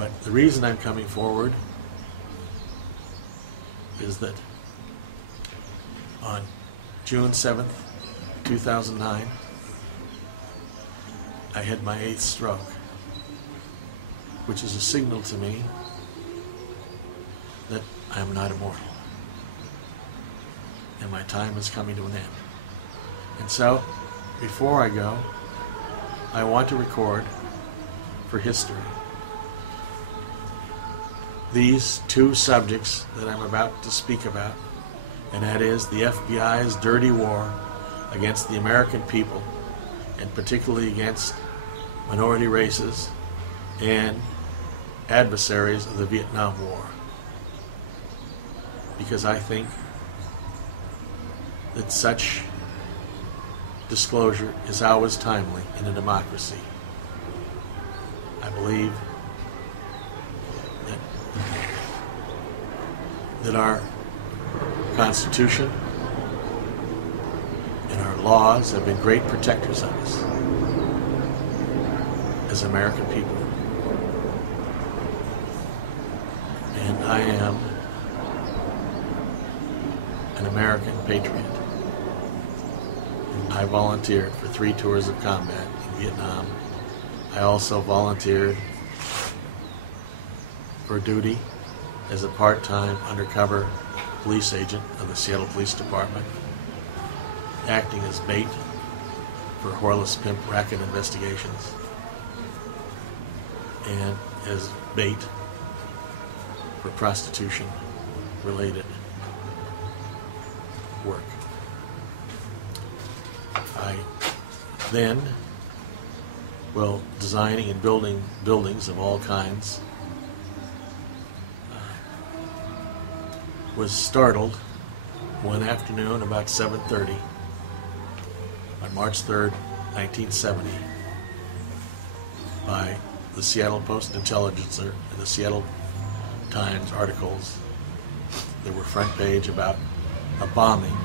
But the reason I'm coming forward is that on June 7th, 2009, I had my 8th stroke, which is a signal to me that I am not immortal and my time is coming to an end. And so, before I go, I want to record for history these two subjects that I'm about to speak about, and that is the FBI's dirty war against the American people, and particularly against minority races and adversaries of the Vietnam War. Because I think that such disclosure is always timely in a democracy. I believe that our Constitution and our laws have been great protectors of us as American people. And I am an American patriot. I volunteered for 3 tours of combat in Vietnam. I also volunteered for duty as a part-time undercover police agent of the Seattle Police Department, acting as bait for Horliss pimp racket investigations and as bait for prostitution-related work. I then, well, designing and building buildings of all kinds, was startled one afternoon about 7:30 on March 3rd, 1970 by the Seattle Post-Intelligencer and the Seattle Times articles that were front page about a bombing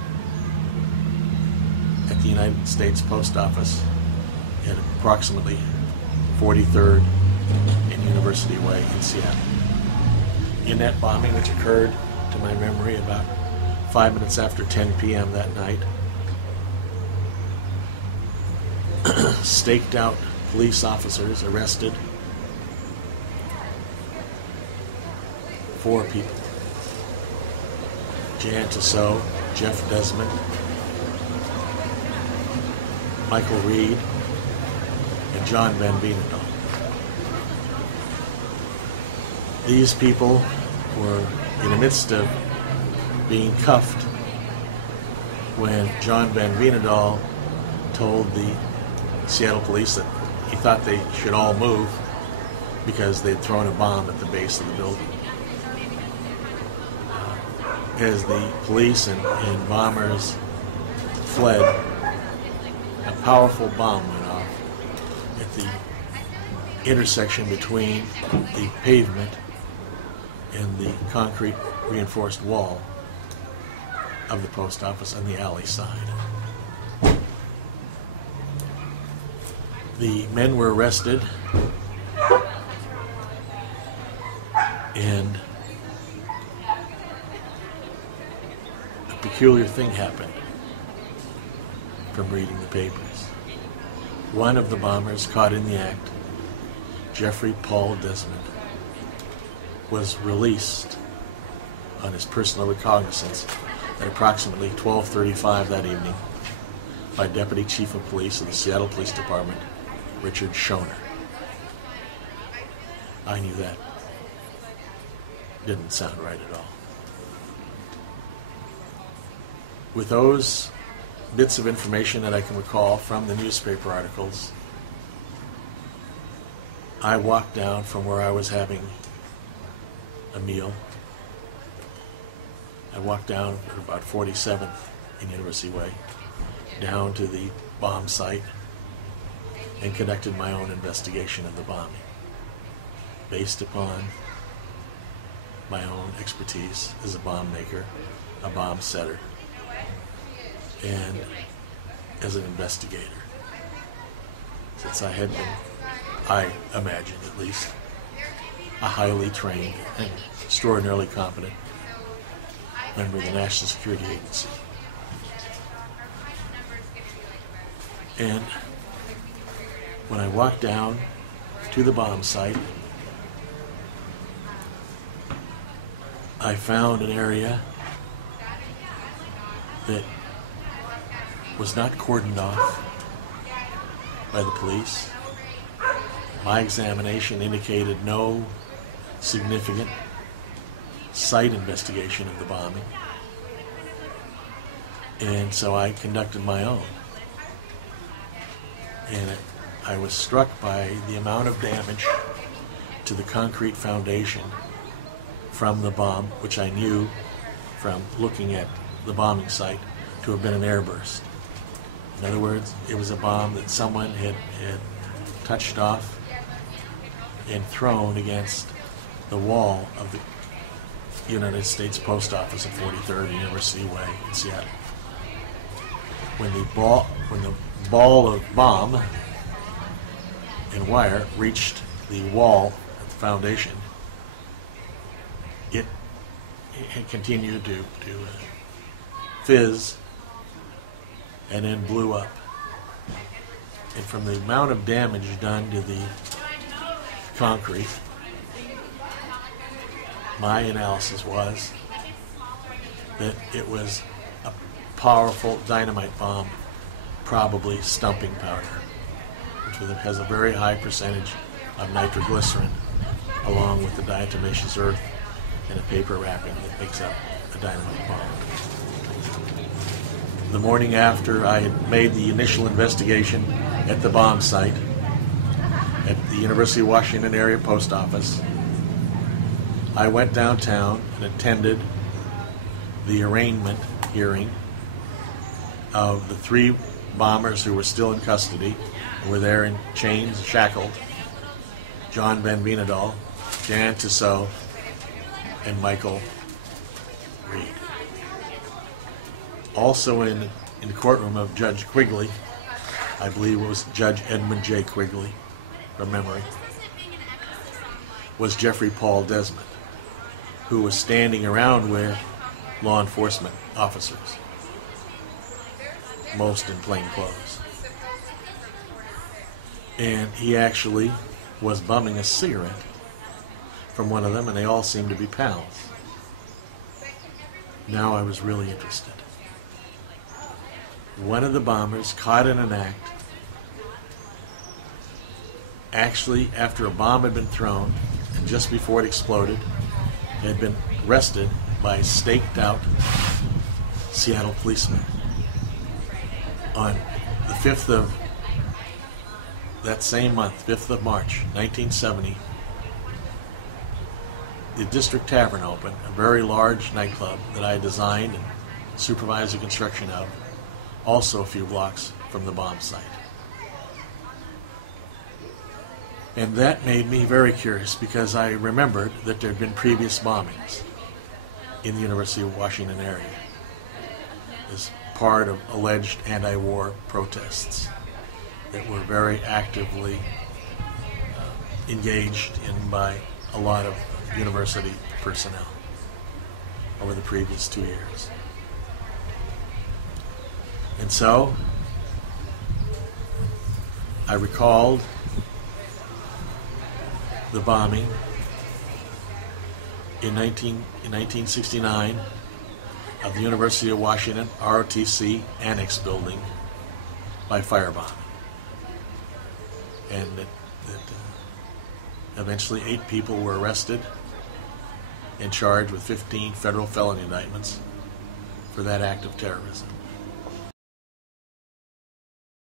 at the United States Post Office at approximately 43rd and University Way in Seattle. In that bombing, which occurred, to my memory, about 5 minutes after 10 p.m. that night, staked out police officers arrested 4 people. Jan Tissot, Jeff Desmond, Michael Reed, and John Van Veenendaal. These people were in the midst of being cuffed when John Van Veenendaal told the Seattle police that he thought they should all move because they'd thrown a bomb at the base of the building. As the police and bombers fled, a powerful bomb went off at the intersection between the pavement and the concrete reinforced wall of the post office on the alley side. The men were arrested, and a peculiar thing happened from reading the papers. One of the bombers caught in the act, Jeffrey Paul Desmond, was released on his personal recognizance at approximately 12:35 that evening by Deputy Chief of Police of the Seattle Police Department, Richard Schoner. I knew that didn't sound right at all. With those bits of information that I can recall from the newspaper articles, I walked down from where I was having a meal. I walked down at about 47th in University Way, down to the bomb site, and conducted my own investigation of the bombing, based upon my own expertise as a bomb maker, a bomb setter, and as an investigator. Since I had been, I imagine at least, a highly trained and extraordinarily competent member of the National Security Agency. And when I walked down to the bomb site, I found an area that was not cordoned off by the police. My examination indicated no significant site investigation of the bombing, and so I conducted my own. And I was struck by the amount of damage to the concrete foundation from the bomb, which I knew from looking at the bombing site to have been an airburst. In other words, it was a bomb that someone had touched off and thrown against the wall of the United States Post Office at 43rd University Way in Seattle. When the ball of bomb and wire reached the wall at the foundation, it continued to fizz and then blew up. And from the amount of damage done to the concrete, my analysis was that it was a powerful dynamite bomb, probably stumping powder, which has a very high percentage of nitroglycerin along with the diatomaceous earth and a paper wrapping that makes up a dynamite bomb. The morning after I had made the initial investigation at the bomb site at the University of Washington area post office, I went downtown and attended the arraignment hearing of the 3 bombers who were still in custody and were there in chains, shackled: John Ben Venedal, Jan Tissot, and Michael Reed. Also in the courtroom of Judge Quigley, I believe it was Judge Edmund J. Quigley, from memory, was Jeffrey Paul Desmond, who was standing around with law enforcement officers, most in plain clothes. And he actually was bumming a cigarette from one of them, and they all seemed to be pals. Now I was really interested. One of the bombers, caught in an act, actually, after a bomb had been thrown, and just before it exploded, had been arrested by staked out Seattle policemen. On the 5th of that same month, 5th of March, 1970, the District Tavern opened, a very large nightclub that I designed and supervised the construction of, also a few blocks from the bomb site. And that made me very curious, because I remembered that there had been previous bombings in the University of Washington area as part of alleged anti-war protests that were very actively engaged in by a lot of university personnel over the previous 2 years. And so I recalled the bombing in 1969 of the University of Washington ROTC Annex building by firebombing. And eventually 8 people were arrested and charged with 15 federal felony indictments for that act of terrorism.